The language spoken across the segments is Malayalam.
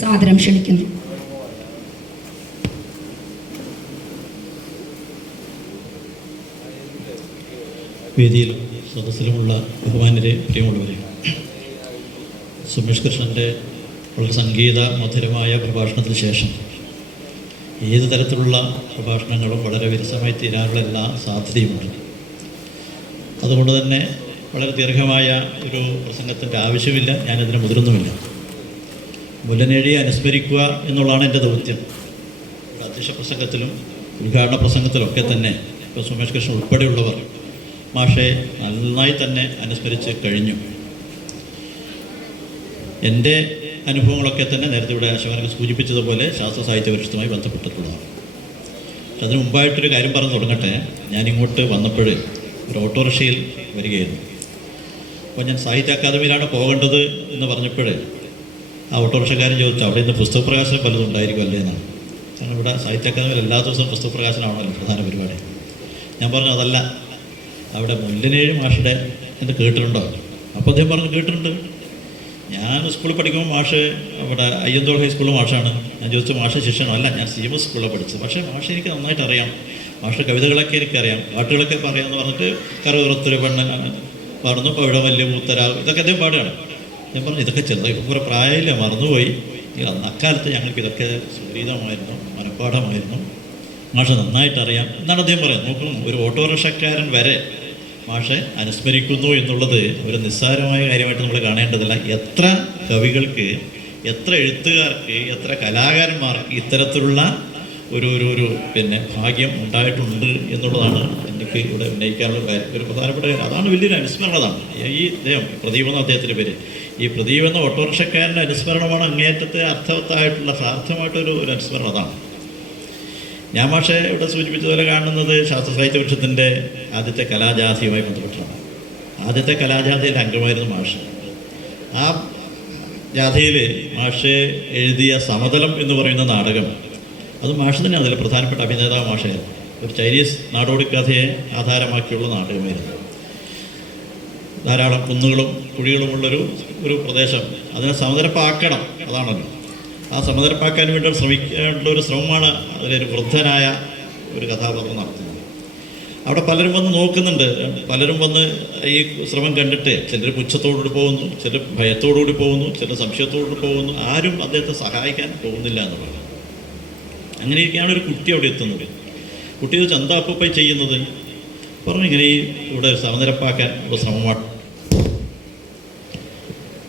സാദരം ക്ഷണിക്കുന്നു. വേദിയിൽ സദസ്സിലുമുള്ള ബഹുമാനരെ പ്രിയമുള്ളവരെ സുമേഷ് കൃഷ്ണന്റെ വളരെ സംഗീത മധുരമായ പ്രഭാഷണത്തിന് ശേഷം ഏത് തരത്തിലുള്ള പ്രഭാഷണങ്ങളും വളരെ വിരസമായി തീരാനുള്ള എല്ലാ സാധ്യതയുമുണ്ട്. അതുകൊണ്ട് തന്നെ വളരെ ദീർഘമായ ഒരു പ്രസംഗത്തിന്റെ ആവശ്യമില്ല ഞാനതിന് മുതിർന്നുമില്ല. മുല്ലനേഴിയെ അനുസ്മരിക്കുക എന്നുള്ളതാണ് എന്റെ ദൗത്യം. അധ്യക്ഷ പ്രസംഗത്തിലും ഉദ്ഘാടന പ്രസംഗത്തിലൊക്കെ തന്നെ ഇപ്പോൾ സുമേഷ് കൃഷ്ണൻ ഉൾപ്പെടെയുള്ളവർ മാഷെ നന്നായി തന്നെ അനുസ്മരിച്ച് കഴിഞ്ഞു. എന്റെ അനുഭവങ്ങളൊക്കെ തന്നെ നേരത്തെ ഇവിടെ ശിവനക്ക് സൂചിപ്പിച്ചതുപോലെ ശാസ്ത്ര സാഹിത്യ പരിഷത്തുമായി ബന്ധപ്പെട്ടിട്ടുള്ളതാണ്. പക്ഷെ അതിന് മുമ്പായിട്ടൊരു കാര്യം പറഞ്ഞു തുടങ്ങട്ടെ. ഞാൻ ഇങ്ങോട്ട് വന്നപ്പോൾ ഒരു ഓട്ടോറിക്ഷയിൽ വരികയായിരുന്നു. അപ്പോൾ ഞാൻ സാഹിത്യ അക്കാദമിയിലാണ് പോകേണ്ടത് എന്ന് പറഞ്ഞപ്പോൾ ആ ഓട്ടോറിക്ഷക്കാരൻ ചോദിച്ചു അവിടെ നിന്ന് പുസ്തക പ്രകാശനം പലതും ഉണ്ടായിരിക്കും അല്ലേ എന്നാണ് കാരണം ഇവിടെ സാഹിത്യ അക്കാദമിയിൽ എല്ലാ ദിവസവും പുസ്തക പ്രകാശനമാണല്ലോ പ്രധാന പരിപാടി. ഞാൻ പറഞ്ഞു അതല്ല അവിടെ മുല്ലനേഴ് മാഷയുടെ എന്ന് കേട്ടിട്ടുണ്ടോ? അപ്പോൾ അദ്ദേഹം പറഞ്ഞു കേട്ടിട്ടുണ്ട്. ഞാൻ സ്കൂളിൽ പഠിക്കുമ്പോൾ മാഷ് അവിടെ അയ്യന്തോൾ ഹൈസ്കൂളിൽ മാഷാണ്. ഞാൻ ചോദിച്ചു മാഷ് ശിക്ഷണം അല്ല ഞാൻ സി എം എസ് സ്കൂളിൽ പഠിച്ചത്. പക്ഷേ മാഷ് എനിക്ക് നന്നായിട്ട് അറിയാം. മാഷ് കവിതകളൊക്കെ എനിക്കറിയാം. പാട്ടുകളൊക്കെ പറയാമെന്ന് പറഞ്ഞിട്ട് കറുകുറത്തൊരു പെണ്ണ് പാടുന്നു പവിഴ വലിയ മൂത്തരാവ് ഇതൊക്കെ അദ്ദേഹം പാടുകയാണ്. ഞാൻ പറഞ്ഞു ഇതൊക്കെ ഇപ്പോൾ കുറെ പ്രായമില്ല മറന്നുപോയി. അക്കാലത്ത് ഞങ്ങൾക്ക് ഇതൊക്കെ സുപരീതമായിരുന്നു മനഃപ്പാഠമായിരുന്നു. മാഷ് നന്നായിട്ട് അറിയാം എന്നാണ് അദ്ദേഹം പറയുന്നത്? നോക്കണം ഒരു ഓട്ടോറിക്ഷക്കാരൻ വരെ മാഷെ അനുസ്മരിക്കുന്നു എന്നുള്ളത് ഒരു നിസ്സാരമായ കാര്യമായിട്ട് നമ്മൾ കാണേണ്ടതല്ല. എത്ര കവികൾക്ക് എത്ര എഴുത്തുകാർക്ക് എത്ര കലാകാരന്മാർക്ക് ഇത്തരത്തിലുള്ള ഒരു ഒരു ഒരു പിന്നെ ഭാഗ്യം ഉണ്ടായിട്ടുണ്ട് എന്നുള്ളതാണ് എനിക്ക് ഇവിടെ ഉന്നയിക്കാനുള്ള കാര്യം. ഒരു പ്രധാനപ്പെട്ട കാര്യം. അതാണ് വലിയൊരു അനുസ്മരണതാണ് ഈ ഇദ്ദേഹം പ്രദീപ് എന്ന അദ്ദേഹത്തിന്റെ പേര്. ഈ പ്രദീപ് എന്ന ഓട്ടോറിക്ഷക്കാരന്റെ അനുസ്മരണമാണ് അങ്ങേറ്റത്തെ അർത്ഥവത്തായിട്ടുള്ള സാർത്ഥമായിട്ടൊരു ഒരു അനുസ്മരണതാണ് ഞാൻ പക്ഷേ ഇവിടെ സൂചിപ്പിച്ചതുപോലെ കാണുന്നത് ശാസ്ത്ര സാഹിത്യ വൃക്ഷത്തിന്റെ ആദ്യത്തെ കലാജാതിയുമായി ബന്ധപ്പെട്ടാണ്. ആദ്യത്തെ കലാജാതിയിലെ അംഗമായിരുന്നു മാഷ്. ആ ജാഥയിൽ മാഷ് എഴുതിയ സമതലം എന്ന് പറയുന്ന നാടകം അത് മാഷ് തന്നെ അതിൽ പ്രധാനപ്പെട്ട അഭിനേതാവ് മാഷായിരുന്നു. ഒരു ചൈനീസ് നാടോടിക്കഥയെ ആധാരമാക്കിയുള്ള നാടകമായിരുന്നു. ധാരാളം കുന്നുകളും കുഴികളുമുള്ളൊരു ഒരു പ്രദേശം. അതിനെ സമതലപ്പാക്കണം അതാണല്ലോ. ആ സമതലപ്പാക്കാൻ വേണ്ടി ശ്രമിക്കാനുള്ള ഒരു ശ്രമമാണ് അതിലൊരു വൃദ്ധനായ ഒരു കഥാപാത്രം നടത്തുന്നത്. അവിടെ പലരും വന്ന് നോക്കുന്നുണ്ട്. പലരും വന്ന് ഈ ശ്രമം കണ്ടിട്ട് ചിലർ പുച്ഛത്തോടുകൂടി പോകുന്നു ചിലർ ഭയത്തോടുകൂടി പോകുന്നു ചിലർ സംശയത്തോടുകൂടി പോകുന്നു. ആരും അദ്ദേഹത്തെ സഹായിക്കാൻ പോകുന്നില്ല എന്നുള്ളതാണ് അങ്ങനെയൊക്കെയാണ് ഒരു കുട്ടി അവിടെ എത്തുന്നത്. കുട്ടി ചന്താപ്പ ചെയ്യുന്നത്? പറഞ്ഞു ഇങ്ങനെ ഇവിടെ സമനിരപ്പാക്കാൻ ഇവിടെ ശ്രമമാണ്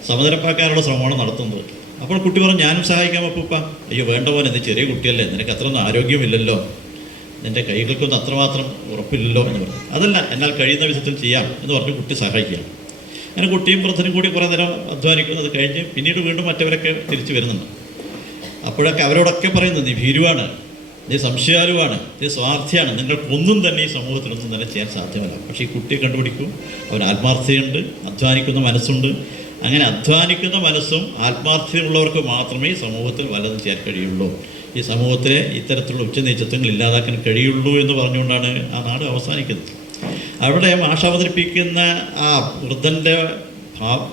സമനിരപ്പാക്കാനുള്ള ശ്രമമാണ് നടത്തുന്നത്. അപ്പോൾ കുട്ടി പറഞ്ഞു ഞാനും സഹായിക്കാം അപ്പൂപ്പ അയ്യോ വേണ്ട പോലെ നീ ചെറിയ കുട്ടിയല്ലേ നിനക്ക് അത്രയൊന്നും ആരോഗ്യമില്ലല്ലോ. നിന്റെ കൈകൾക്കൊന്നും അത്രമാത്രം ഉറപ്പില്ലല്ലോ എന്ന് പറഞ്ഞു. അതല്ല എന്നാൽ കഴിയുന്ന വിധത്തിൽ ചെയ്യാം എന്ന് പറഞ്ഞ് കുട്ടി സഹായിക്കുക അങ്ങനെ കുട്ടിയും വൃദ്ധനും കൂടി കുറേ നേരം അധ്വാനിക്കുന്നത് കഴിഞ്ഞ് പിന്നീട് വീണ്ടും മറ്റവരൊക്കെ തിരിച്ചു വരുന്നുണ്ട്. അപ്പോഴൊക്കെ അവരോടൊക്കെ പറയുന്നത് നീ ഭീരുവാണ്. നീ സംശയാലുവാണ്. നീ സ്വാർത്ഥിയാണ്. ഒന്നും തന്നെ ഈ സമൂഹത്തിലൊന്നും തന്നെ ചെയ്യാൻ സാധ്യമല്ല. പക്ഷേ ഈ കുട്ടിയെ കണ്ടുപിടിക്കും. അവൻ ആത്മാർത്ഥതയുണ്ട്. അധ്വാനിക്കുന്ന മനസ്സുണ്ട്. അങ്ങനെ അധ്വാനിക്കുന്ന മനസ്സും ആത്മാർത്ഥതയുള്ളവർക്ക് മാത്രമേ സമൂഹത്തിൽ വല്ലതും ചെയ്യാൻ കഴിയുള്ളൂ. ഈ സമൂഹത്തിലെ ഇത്തരത്തിലുള്ള ഉച്ചനീചത്വങ്ങൾ ഇല്ലാതാക്കാൻ കഴിയുള്ളൂ എന്ന് പറഞ്ഞുകൊണ്ടാണ് ആ നാട് അവസാനിക്കുന്നത്. അവിടെ മാഷ അവതരിപ്പിക്കുന്ന ആ വൃദ്ധന്റെ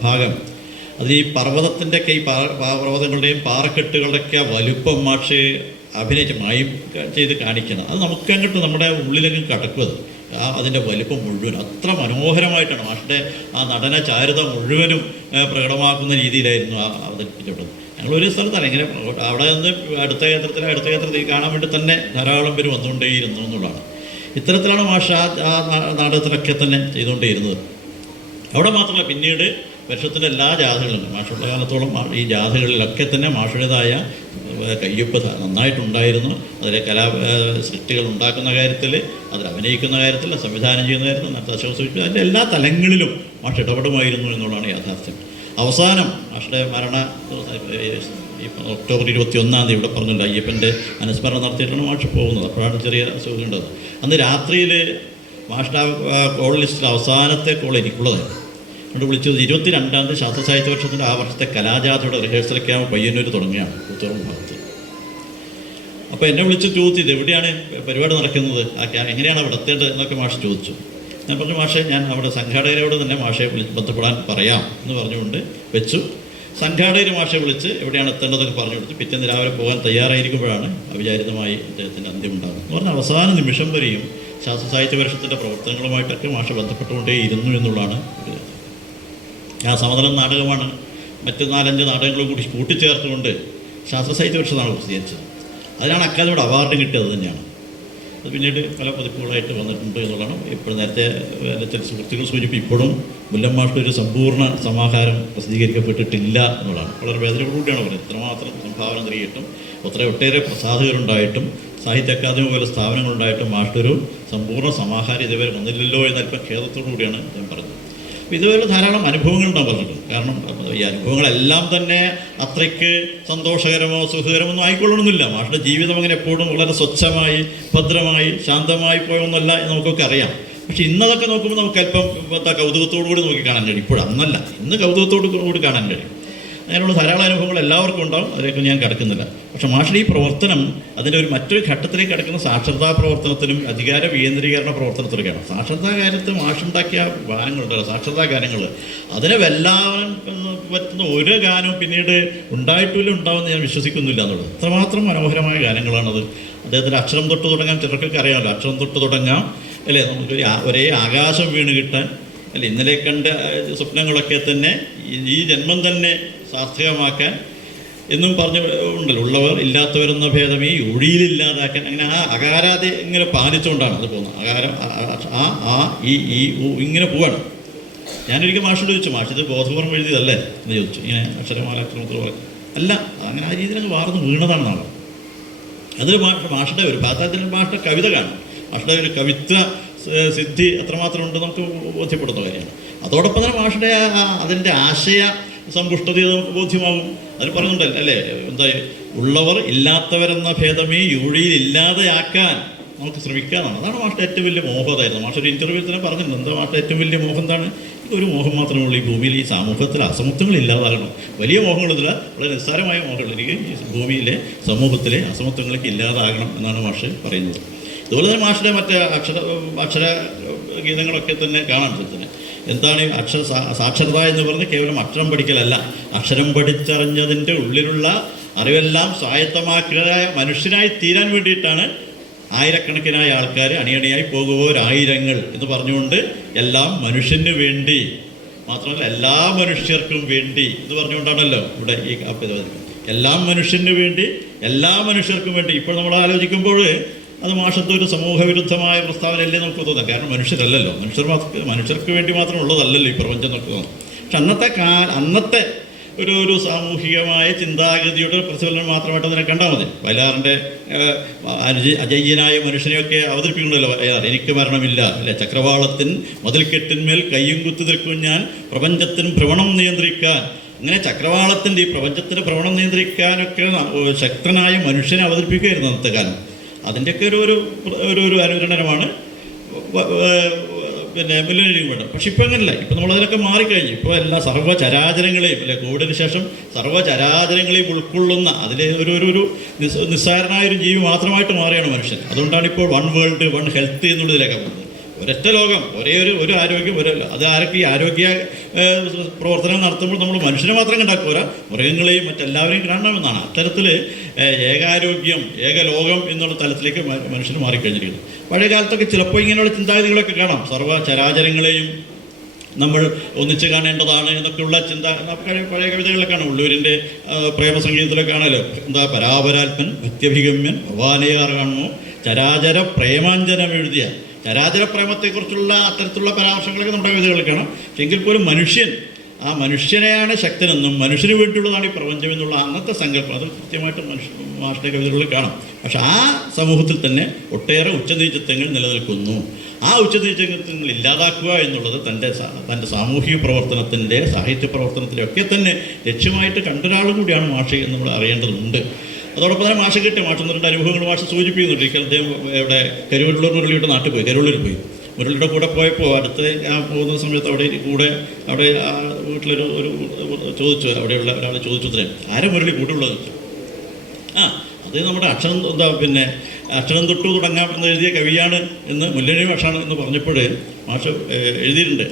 ഭാഗം അത് ഈ പർവതത്തിന്റെയൊക്കെ ഈ പർവതങ്ങളുടെയും പാറക്കെട്ടുകളുടെയൊക്കെ വലുപ്പം മാഷ് അഭിനയിച്ച് ചെയ്ത് കാണിക്കണം അത് നമുക്ക് അങ്ങോട്ട് നമ്മുടെ ഉള്ളിലെങ്കിലും കടക്കും അതിന്റെ വലിപ്പം മുഴുവൻ അത്ര മനോഹരമായിട്ടാണ്. മാഷിന്റെ ആ നടന ചാരുത മുഴുവനും പ്രകടമാക്കുന്ന രീതിയിലായിരുന്നു ആ ഞങ്ങൾ ഒരു സ്ഥലത്താണ് ഇങ്ങനെ അവിടെ നിന്ന് അടുത്ത കേന്ദ്രത്തിൽ അടുത്ത കേന്ദ്രത്തിൽ കാണാൻ വേണ്ടി തന്നെ ധാരാളം പേര് വന്നുകൊണ്ടേയിരുന്നു എന്നുള്ളതാണ്. ഇത്തരത്തിലാണ് മാഷ ആ നാടകത്തിലൊക്കെ തന്നെ ചെയ്തുകൊണ്ടേയിരുന്നത്. അവിടെ മാത്രമല്ല പിന്നീട് വർഷത്തിന്റെ എല്ലാ ജാഥകളിലും മാഷുള്ള കാലത്തോളം ഈ ജാഥകളിലൊക്കെ തന്നെ മാഷുടേതായ ഏഹ്, കയ്യൊപ്പ് നന്നായിട്ടുണ്ടായിരുന്നു. അതിലെ കലാ സൃഷ്ടികൾ ഉണ്ടാക്കുന്ന കാര്യത്തിൽ അതിൽ അഭിനയിക്കുന്ന കാര്യത്തിൽ സംവിധാനം ചെയ്യുന്ന കാര്യത്തിൽ നൃത്താശ്വാസിച്ചു അതിന്റെ എല്ലാ തലങ്ങളിലും മാഷ് ഇടപെടുമായിരുന്നു എന്നുള്ളതാണ് യാഥാർത്ഥ്യം. അവസാനം മാഷുടെ മരണ ഒക്ടോബർ ഇരുപത്തി ഒന്നാം തീയതി ഇവിടെ പറഞ്ഞില്ല അയ്യപ്പന്റെ അനുസ്മരണം നടത്തിയിട്ടാണ് മാഷ് പോകുന്നത്. അപ്പോഴാണ് ചെറിയ അസുഖം ഉണ്ടത് അന്ന് രാത്രിയിൽ മാഷ കോൾ ലിസ്റ്റിൽ അവസാനത്തെ കോൾ എനിക്കുള്ളതായിരുന്നു. കൊണ്ട് വിളിച്ചത് ഇരുപത്തി രണ്ടാം തീയതി ശാസ്ത്ര സാഹിത്യ വർഷത്തിന്റെ ആ വർഷത്തെ കലാജാഥയുടെ റിഹേഴ്സൽ ക്യാമ്പ് പയ്യന്നൂർ തുടങ്ങിയാണ് പുത്തൂറും ഭാഗത്ത്. അപ്പോൾ എന്നെ വിളിച്ച് ചോദിച്ചു ഇത് എവിടെയാണ് പരിപാടി നടക്കുന്നത്? ആ എങ്ങനെയാണ് അവിടെ എത്തേണ്ടത്? എന്നൊക്കെ മാഷ് ചോദിച്ചു. ഞാൻ പറഞ്ഞു മാഷെ ഞാൻ അവിടെ സംഘാടകരോട് തന്നെ മാഷയെ വിളി ബന്ധപ്പെടാൻ പറയാം എന്ന് പറഞ്ഞുകൊണ്ട് വെച്ചു. സംഘാടകർ മാഷെ വിളിച്ച് എവിടെയാണ് എത്തേണ്ടതൊക്കെ പറഞ്ഞു കൊടുത്തു. പിറ്റേന്ന് രാവിലെ പോകാൻ തയ്യാറായിരിക്കുമ്പോഴാണ് അവിചാരിതമായി അദ്ദേഹത്തിന്റെ അന്ത്യം ഉണ്ടാകുന്നത്. എന്ന് പറഞ്ഞാൽ അവസാന നിമിഷം വരെയും ശാസ്ത്ര സാഹിത്യ പരിഷത്തിന്റെ പ്രവർത്തനങ്ങളുമായിട്ടൊക്കെ മാഷ ബന്ധപ്പെട്ടുകൊണ്ടേ ഇരുന്നു എന്നുള്ളതാണ് ഒരു ആ സമതലം നാടകമാണ്. മറ്റ് നാലഞ്ച് നാടകങ്ങളും കൂടി കൂട്ടിച്ചേർത്തുകൊണ്ട് ശാസ്ത്ര സാഹിത്യ പരിഷത്താണ് പ്രസിദ്ധീകരിച്ചത്. അതിനാണ് അക്കാദമിയുടെ അവാർഡ് കിട്ടിയത് തന്നെയാണ്. അത് പിന്നീട് പല പതിപ്പുകളായിട്ട് വന്നിട്ടുണ്ട് എന്നുള്ളതാണ്. ഇപ്പോഴും നേരത്തെ ചില സുഹൃത്തുക്കൾ സൂചിപ്പിക്കും. ഇപ്പോഴും മുല്ലമ്മാഷ്ട ഒരു സമ്പൂർണ സമാഹാരം പ്രസിദ്ധീകരിക്കപ്പെട്ടിട്ടില്ല എന്നുള്ളതാണ്. വളരെ വേദനയോടുകൂടിയാണ് പറയുന്നത്. ഇത്രമാത്രം സംഭാവന നൽകിയിട്ടും അത്ര ഒട്ടേറെ പ്രസാധകരുണ്ടായിട്ടും സാഹിത്യ അക്കാദമി പോലെ സ്ഥാപനങ്ങളുണ്ടായിട്ടും മാഷ്ടൊരു സമ്പൂർണ സമാഹാരം ഇതുവരെ വന്നില്ലല്ലോ എന്നൽപ്പം ഖേദത്തോടു കൂടിയാണ് ഞാൻ പറഞ്ഞത്. ഇതുപോലെ ധാരാളം അനുഭവങ്ങൾ ഉണ്ടാവും പറഞ്ഞിട്ടുണ്ട് കാരണം ഈ അനുഭവങ്ങളെല്ലാം തന്നെ അത്രയ്ക്ക് സന്തോഷകരമോ സുഖകരമോ ഒന്നും ആയിക്കൊള്ളണമെന്നില്ല. മാഷുടെ ജീവിതം അങ്ങനെ എപ്പോഴും വളരെ സ്വച്ഛമായി ഭദ്രമായി ശാന്തമായി പോയൊന്നല്ല എന്ന് നമുക്കൊക്കെ അറിയാം. പക്ഷെ ഇന്നതൊക്കെ നോക്കുമ്പോൾ നമുക്ക് അല്പം കൗതുകത്തോടു കൂടി നോക്കി കാണാൻ കഴിയും. ഇപ്പോഴും അന്നല്ല ഇന്ന് കൗതുകത്തോടു കൂടി കാണാൻ കഴിയും. അങ്ങനെയുള്ള ധാരാളം അനുഭവങ്ങൾ എല്ലാവർക്കും ഉണ്ടാവും. അതിലേക്ക് ഞാൻ കടക്കുന്നില്ല. പക്ഷെ മാഷിന്റെ ഈ പ്രവർത്തനം അതിന്റെ ഒരു മറ്റൊരു ഘട്ടത്തിലേക്ക് കിടക്കുന്ന സാക്ഷരതാ പ്രവർത്തനത്തിനും അധികാര വികേന്ദ്രീകരണ പ്രവർത്തനത്തിലൊക്കെയാണ് സാക്ഷരതാ കാര്യത്തിൽ മാഷുണ്ടാക്കിയ ഗാനങ്ങളുണ്ടല്ലോ. സാക്ഷരതാ ഗാനങ്ങൾ. അതിനെ വെല്ലാൻ പറ്റുന്ന ഒരു ഗാനവും പിന്നീട് ഉണ്ടായിട്ടില്ല ഉണ്ടാവുമെന്ന് ഞാൻ വിശ്വസിക്കുന്നില്ല എന്നുള്ളത്. അത്രമാത്രം മനോഹരമായ ഗാനങ്ങളാണത്. അദ്ദേഹത്തിന്റെ അക്ഷരം തൊട്ട് തുടങ്ങാൻ ചിലർക്കൊക്കെ അറിയാമല്ലോ അക്ഷരം തൊട്ട് തുടങ്ങാം. അല്ലേ? നമുക്ക് ഒരേ ആകാശം വീണ് കിട്ടാൻ. അല്ല? ഇന്നലെ കണ്ട സ്വപ്നങ്ങളൊക്കെ തന്നെ ഈ ജന്മം തന്നെ സാർത്ഥകമാക്കാൻ എന്നും പറഞ്ഞു ഉണ്ടല്ലോ. ഉള്ളവർ ഇല്ലാത്തവരെന്ന ഭേദം ഈ ഒഴിയിലില്ലാതാക്കാൻ അങ്ങനെ ആ അകാരാതെ ഇങ്ങനെ പാലിച്ചുകൊണ്ടാണ് അത് പോകുന്നത്. അകാരം ആ, ആ, ഈ ഈ ഇങ്ങനെ പോവാണ്. ഞാനൊരിക്കൽ മാഷോട് ചോദിച്ചു മാഷ് ഇത് ബോധപൂർവം എഴുതിയതല്ലേ? എന്ന് ചോദിച്ചു. ഇങ്ങനെ അക്ഷരമാല അക്ഷരമുദ്ര പോലെ അല്ല അങ്ങനെ ആ രീതിയിൽ അങ്ങ് വാർന്ന് വീണതാണെന്നാണ് അതൊരു മാഷ മാഷിന്റെ ഒരു പാത്രത്തിൽ മാഷിന്റെ കവിത കാണും. മാഷിന്റെ ഒരു കവിത്വ സിദ്ധി എത്രമാത്രം ഉണ്ട് നമുക്ക് ബോധ്യപ്പെടുന്ന കാര്യമാണ്. അതോടൊപ്പം തന്നെ മാഷിന്റെ അതിന്റെ ആശയ സമ്പുഷ്ടത നമുക്ക് ബോധ്യമാകും അതിൽ പറയുന്നുണ്ടല്ലോ അല്ലേ? എന്താ ഉള്ളവർ ഇല്ലാത്തവരെന്ന ഭേദമേ യൂഴിയിൽ ഇല്ലാതെയാക്കാൻ നമുക്ക് ശ്രമിക്കാന്നാണ് അതാണ് മാഷ ഏറ്റവും വലിയ മോഹതായിരുന്നു മാഷ ഒരു ഇന്റർവ്യൂ തന്നെ പറഞ്ഞിട്ടുണ്ട്. എന്താ മാഷ ഏറ്റവും വലിയ മോഹം എന്താണ്? ഒരു മോഹം മാത്രമേ ഉള്ളൂ ഈ ഭൂമിയിൽ. ഈ സമൂഹത്തിൽ അസമത്വങ്ങൾ ഇല്ലാതാകണം. വലിയ മോഹങ്ങളൊന്നുമില്ല വളരെ നിസ്സാരമായ മോഹങ്ങൾ എനിക്ക് ഈ ഭൂമിയിലെ സമൂഹത്തിലെ അസമത്വങ്ങളൊക്കെ ഇല്ലാതാകണം എന്നാണ് മാഷ് പറയുന്നത്. അതുപോലെ തന്നെ മാഷിന്റെ മറ്റേ അക്ഷര അക്ഷര ഗീതങ്ങളൊക്കെ തന്നെ കാണാൻ എന്താണ് അക്ഷര സാക്ഷരത എന്ന് പറഞ്ഞ് കേവലം അക്ഷരം പഠിക്കലല്ല. അക്ഷരം പഠിച്ചറിഞ്ഞതിന്റെ ഉള്ളിലുള്ള അറിവെല്ലാം സ്വായത്തമാക്കുക മനുഷ്യനായി തീരാൻ വേണ്ടിയിട്ടാണ് ആയിരക്കണക്കിനായ ആൾക്കാർ അണിയണിയായി പോകുവോരായിരങ്ങൾ എന്ന് പറഞ്ഞുകൊണ്ട് എല്ലാം മനുഷ്യന് വേണ്ടി മാത്രമല്ല എല്ലാ മനുഷ്യർക്കും വേണ്ടി എന്ന് പറഞ്ഞുകൊണ്ടാണല്ലോ ഇവിടെ ഈ എല്ലാം മനുഷ്യന് വേണ്ടി എല്ലാ മനുഷ്യർക്കും വേണ്ടി. ഇപ്പോൾ നമ്മൾ ആലോചിക്കുമ്പോൾ അത് മാഷത്തെ ഒരു സമൂഹവിരുദ്ധമായ പ്രസ്താവനയല്ലേ നമുക്ക് തോന്നാം കാരണം മനുഷ്യരല്ലല്ലോ. മനുഷ്യർ മനുഷ്യർക്ക് വേണ്ടി മാത്രം ഉള്ളതല്ലല്ലോ ഈ പ്രപഞ്ചം നമുക്ക് പക്ഷെ അന്നത്തെ കാ അന്നത്തെ ഒരു ഒരു സാമൂഹികമായ ചിന്താഗതിയുടെ പ്രതിഫലനം മാത്രമായിട്ട് അതിനെ കണ്ടാൽ മതി. വയലാറിന്റെ അജയ്യനായ മനുഷ്യനെയൊക്കെ അവതരിപ്പിക്കണമല്ലോ. വയലാർ എനിക്ക് മരണമില്ല. അല്ലെ? ചക്രവാളത്തിൻ മതിൽക്കെട്ടിന്മേൽ കയ്യും കുത്തി നിൽക്കും ഞാൻ. പ്രപഞ്ചത്തിന് ഭ്രമണം നിയന്ത്രിക്കാൻ. അങ്ങനെ ചക്രവാളത്തിന്റെ ഈ പ്രപഞ്ചത്തിന്റെ ഭ്രമണം നിയന്ത്രിക്കാനൊക്കെ ശക്തനായ മനുഷ്യനെ അവതരിപ്പിക്കുകയായിരുന്നു അന്നത്തെ കാലം. അതിന്റെയൊക്കെ ഒരു ഒരു ഒരു ഒരു വ- പിന്നെ മില്ലിനറിയും വേണം. പക്ഷെ ഇപ്പം അങ്ങനല്ല. ഇപ്പം നമ്മളതിനൊക്കെ മാറിക്കഴിഞ്ഞു. ഇപ്പോൾ എല്ലാ സർവചരാചരങ്ങളെയും അല്ലെ കോവിഡിന് ശേഷം സർവചരാചരങ്ങളെയും ഉൾക്കൊള്ളുന്ന അതിലെ ഒരു ഒരു ഒരു നിസ് നിസ്സാരനായ ഒരു ജീവി മാത്രമായിട്ട് മാറിയാണ് മനുഷ്യൻ. അതുകൊണ്ടാണ് ഇപ്പോൾ വൺ വേൾഡ് വൺ ഹെൽത്ത് എന്നുള്ളതിലേക്ക് പോകുന്നത്. ഒരൊറ്റ ലോകം ഒരേ ഒരു ഒരു ആരോഗ്യം ഒരു അത് ആരൊക്കെ ഈ ആരോഗ്യ പ്രവർത്തനം നടത്തുമ്പോൾ നമ്മൾ മനുഷ്യനെ മാത്രം കണ്ടാക്കൂല മൃഗങ്ങളെയും മറ്റെല്ലാവരെയും കാണണമെന്നാണ്. അത്തരത്തിൽ ഏകാരോഗ്യം ഏകലോകം എന്നുള്ള തലത്തിലേക്ക് മ- മനുഷ്യർ മാറിക്കഴിഞ്ഞിരിക്കുന്നു. പഴയ കാലത്തൊക്കെ ചിലപ്പോൾ ഇങ്ങനെയുള്ള ചിന്താഗതികളൊക്കെ കാണാം. സർവ ചരാചരങ്ങളെയും നമ്മൾ ഒന്നിച്ച് കാണേണ്ടതാണ് എന്നൊക്കെയുള്ള ചിന്ത പഴയ പഴയ കവിതകളിലൊക്കെ കാണാം. ഉള്ളൂരിന്റെ പ്രേമസംഗീതത്തിലൊക്കെ ആണല്ലോ. എന്താ പരാപരാത്മൻ ഭക്ത്യഭിഗമ്യൻ ഭവാനിയാർ കാണുമോ ചരാചര പ്രേമാഞ്ജനം എഴുതിയ ചരാചര പ്രേമത്തെക്കുറിച്ചുള്ള അത്തരത്തിലുള്ള പരാമർശങ്ങളൊക്കെ നമ്മുടെ കവിതകളിൽ കാണാം. എങ്കിൽ പോലും മനുഷ്യൻ ആ മനുഷ്യനെയാണ് ശക്തനെന്നും മനുഷ്യന് വേണ്ടിയുള്ളതാണ് ഈ പ്രപഞ്ചം എന്നുള്ള അന്നത്തെ സങ്കല്പം. അത് കൃത്യമായിട്ട് മനുഷ്യ മാഷ്ടെ കവിതകളിൽ കാണാം. പക്ഷെ ആ സമൂഹത്തിൽ തന്നെ ഒട്ടേറെ ഉച്ചനീചത്വങ്ങൾ നിലനിൽക്കുന്നു. ആ ഉച്ചനീചത്വങ്ങൾ ഇല്ലാതാക്കുക എന്നുള്ളത് തന്റെ തന്റെ സാമൂഹിക പ്രവർത്തനത്തിന്റെ സാഹിത്യ പ്രവർത്തനത്തിന്റെ ഒക്കെ തന്നെ ലക്ഷ്യമായിട്ട് കണ്ടൊരാളും കൂടിയാണ് മാഷി എന്ന് നമ്മൾ അറിയേണ്ടതുണ്ട്. അതോടൊപ്പം തന്നെ മാഷ കിട്ടിയ മാഷ എന്നിട്ട് അനുഭവങ്ങൾ മാഷ സൂചിപ്പിക്കുന്നുണ്ട്. ഒരിക്കൽ അദ്ദേഹം ഇവിടെ കരുവള്ളൂർ മുരളിയുടെ നാട്ടിൽ പോയി കരുവള്ളൂർ പോയി. മുരളിയുടെ കൂടെ പോയപ്പോൾ അടുത്ത് ഞാൻ പോകുന്ന സമയത്ത് അവിടെ കൂടെ അവിടെ ആ വീട്ടിലൊരു ഒരു ചോദിച്ചു അവിടെയുള്ള ഒരാൾ ചോദിച്ചു തരാം ആരും മുരളി കൂട്ടുള്ളത് ആ അത് നമ്മുടെ അക്ഷരം എന്താ പിന്നെ അക്ഷരം തൊട്ടു തുടങ്ങാം എന്ന് എഴുതിയ കവിയാണ് എന്ന് മുല്ലണി മാഷാണ് എന്ന് പറഞ്ഞപ്പോൾ മാഷ് എഴുതിയിട്ടുണ്ട്.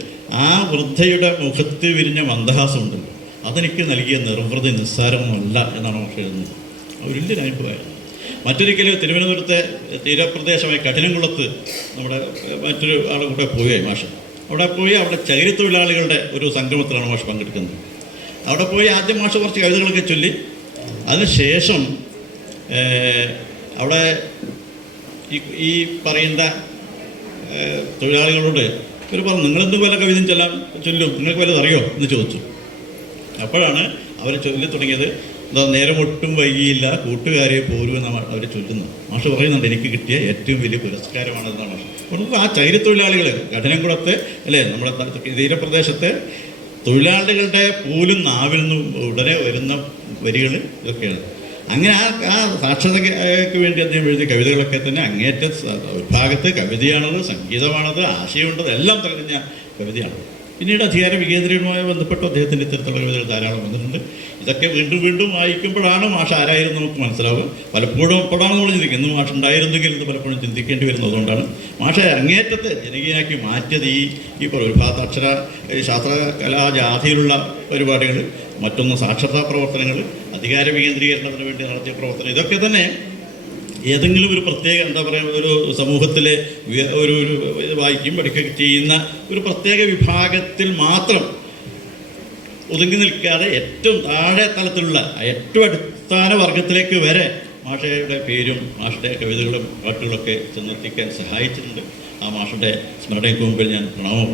ആ വൃദ്ധയുടെ മുഖത്ത് വിരിഞ്ഞ മന്ദഹാസം ഉണ്ടല്ലോ അതെനിക്ക് നൽകിയ നിർവൃതി നിസ്സാരമൊന്നുമല്ല എന്നാണ് മാഷ് എഴുതുന്നത്. ഒരു വലിയൊരു അനുഭവമായിരുന്നു. മറ്റൊരിക്കൽ തിരുവനന്തപുരത്തെ തീരപ്രദേശമായ കഠിനംകുളത്ത് നമ്മുടെ മറ്റൊരു ആളുടെ കൂടെ പോയി മാഷ്. അവിടെ പോയി അവിടെ ചകിരി തൊഴിലാളികളുടെ ഒരു സംഗമത്തിലാണ് മാഷ് പങ്കെടുക്കുന്നത്. അവിടെ പോയി ആദ്യം മാഷ് കുറച്ച് കവിതകളൊക്കെ ചൊല്ലി. അതിനുശേഷം അവിടെ ഈ ഈ പറയുന്ന തൊഴിലാളികളോട് ഇവർ പറഞ്ഞു നിങ്ങളെന്ത് വല്ല കവിതയും ചെല്ലാം ചൊല്ലും? നിങ്ങൾക്ക് വല്ലതും അറിയോ? എന്ന് ചോദിച്ചു. അപ്പോഴാണ് അവർ ചൊല്ലി തുടങ്ങിയത്. എന്താ നേരം ഒട്ടും വൈകിയില്ല കൂട്ടുകാരെ പോരൂ എന്നാണ് അവർ ചൊല്ലുന്നു. മാഷ് പറയുന്നുണ്ട് എനിക്ക് കിട്ടിയ ഏറ്റവും വലിയ പുരസ്കാരമാണെന്നാണ് മാഷ്. അപ്പോൾ ആ ചൈരത്തൊഴിലാളികൾ കഠിനംകുളത്തെ അല്ലേ നമ്മുടെ തീരപ്രദേശത്തെ തൊഴിലാളികളുടെ പോലും നാവിൽ നിന്ന് ഉടനെ വരുന്ന വരികൾ ഇതൊക്കെയാണ്. അങ്ങനെ ആ ആ സാക്ഷരതയ്ക്ക് വേണ്ടി അദ്ദേഹം എഴുതിയ കവിതകളൊക്കെ തന്നെ അങ്ങേറ്റ വിഭാഗത്ത് കവിതയാണത് സംഗീതമാണത് ആശയമുണ്ടത് എല്ലാം തെളിഞ്ഞ കവിതയാണ്. പിന്നീട് അധികാര വികേന്ദ്രീയവുമായി ബന്ധപ്പെട്ട് അദ്ദേഹത്തിന്റെ ഇത്തരത്തിലുള്ള കവിതകൾ ധാരാളം വന്നിട്ടുണ്ട്. ഇതൊക്കെ വീണ്ടും വീണ്ടും വായിക്കുമ്പോഴാണ് മാഷ ആരായിരുന്നു നമുക്ക് മനസ്സിലാവുക. പലപ്പോഴും അപ്പോഴാണ് നമ്മൾ ചിന്തിക്കുന്നത് ഇന്ന് മാഷ ഉണ്ടായിരുന്നെങ്കിൽ എന്ന് പലപ്പോഴും ചിന്തിക്കേണ്ടി വരുന്നതുകൊണ്ടാണ് മാഷെ അങ്ങേറ്റത്തെ ജനകീയനാക്കി മാറ്റിയത് ഈ ഈ ഒരു ഭാഗത്ത് അക്ഷര ശാസ്ത്ര കലാ ജാതിയിലുള്ള പരിപാടികൾ മറ്റൊന്ന് സാക്ഷരതാ പ്രവർത്തനങ്ങൾ അധികാര വികേന്ദ്രീകരണത്തിന് വേണ്ടി നടത്തിയ പ്രവർത്തനം. ഇതൊക്കെ തന്നെ ഏതെങ്കിലും ഒരു പ്രത്യേക എന്താ പറയുക ഒരു സമൂഹത്തിലെ ഒരു ഒരു വായിക്കും വായിക്കുകയും പഠിക്കുകയും ചെയ്യുന്ന ഒരു പ്രത്യേക വിഭാഗത്തിൽ മാത്രം ഒതുങ്ങി നിൽക്കാതെ ഏറ്റവും താഴെ തലത്തിലുള്ള ഏറ്റവും അടിസ്ഥാന വർഗത്തിലേക്ക് വരെ മാഷയുടെ പേരും മാഷയുടെ കവിതകളും പാട്ടുകളൊക്കെ ചെന്നെത്തിക്കാൻ സഹായിച്ചിട്ടുണ്ട്. ആ മാഷയുടെ സ്മരണയ്ക്ക് മുമ്പിൽ ഞാൻ പ്രണാമം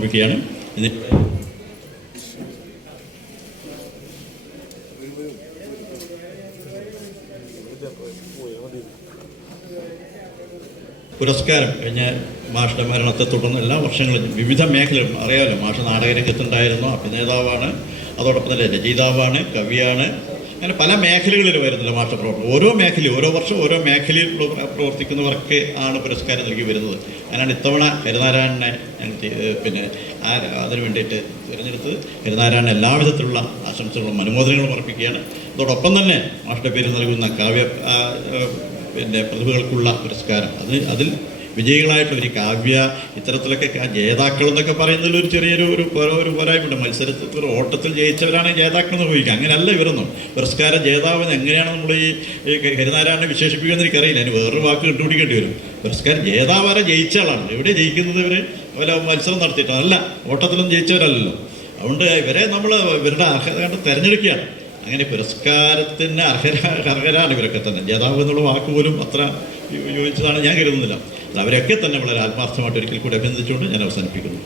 ഇതിലൂടെ പുരസ്കാരം കഴിഞ്ഞ മാഷയുടെ മരണത്തെ തുടർന്ന് എല്ലാ വർഷങ്ങളിലും വിവിധ മേഖലകളും അറിയാമല്ലോ മാഷ് നാടകരംഗത്തുണ്ടായിരുന്നു അഭിനേതാവാണ് അതോടൊപ്പം തന്നെ രചയിതാവാണ് കവിയാണ് അങ്ങനെ പല മേഖലകളിൽ വരുന്നില്ല മാഷ പ്രവർത്തനം. ഓരോ മേഖലയും ഓരോ വർഷം ഓരോ മേഖലയിൽ പ്ര- പ്രവർത്തിക്കുന്നവർക്ക് ആണ് പുരസ്കാരം നൽകി വരുന്നത്. അതിനാണ് ഇത്തവണ ഹരിനാരായണനെ പിന്നെ അതിന് വേണ്ടിയിട്ട് തിരഞ്ഞെടുത്ത് ഹരിനാരായണൻ എല്ലാവിധത്തിലുള്ള ആശംസകളും അനുമോദനങ്ങളും അർപ്പിക്കുകയാണ്. അതോടൊപ്പം തന്നെ മാഷ്ടെ പേര് നൽകുന്ന കാവ്യ പിന്നെ പ്രതിഭകൾക്കുള്ള പുരസ്കാരം. അത് അതിൽ വിജയികളായിട്ടുള്ള ഒരു കാവ്യ ഇത്തരത്തിലൊക്കെ ജേതാക്കൾ എന്നൊക്കെ പറയുന്നതിൽ ഒരു ചെറിയൊരു ഒരു ഒരു പോരായ്മയുണ്ട്. മത്സരത്തിൽ ഓട്ടത്തിൽ ജയിച്ചവരാണ് ജേതാക്കൾ എന്ന് ഉപയോഗിക്കുക അങ്ങനെയല്ല ഇവരൊന്നും. പുരസ്കാര ജേതാവെന്ന് എങ്ങനെയാണ് നമ്മൾ ഈ ഹരിനാരായണനെ വിശേഷിപ്പിക്കുമെന്ന് എനിക്കറിയില്ല. അതിന് വേറൊരു വാക്ക് കണ്ടുപിടിക്കേണ്ടി വരും. പുരസ്കാര ജേതാവാരെ ജയിച്ച ആളാണ്. എവിടെ ജയിക്കുന്നത് ഇവർ വല്ല മത്സരം നടത്തിയിട്ടല്ല ഓട്ടത്തിലൊന്നും ജയിച്ചവരല്ലല്ലോ. അതുകൊണ്ട് ഇവരെ നമ്മൾ ഇവരുടെ അർഹത കണ്ട് തിരഞ്ഞെടുക്കുകയാണ്. അങ്ങനെ പുരസ്കാരത്തിന് അർഹര അർഹരാണ് ഇവരൊക്കെ തന്നെ. ജേതാവ് എന്നുള്ള വാക്ക് പോലും അത്ര യോജിച്ചതാണ് ഞാൻ കരുതുന്നില്ല. അവരൊക്കെ തന്നെ വളരെ ആത്മാർത്ഥമായിട്ട് ഒരിക്കൽ കൂടി അഭിനന്ദിച്ചുകൊണ്ട് ഞാൻ അവസാനിപ്പിക്കുന്നു.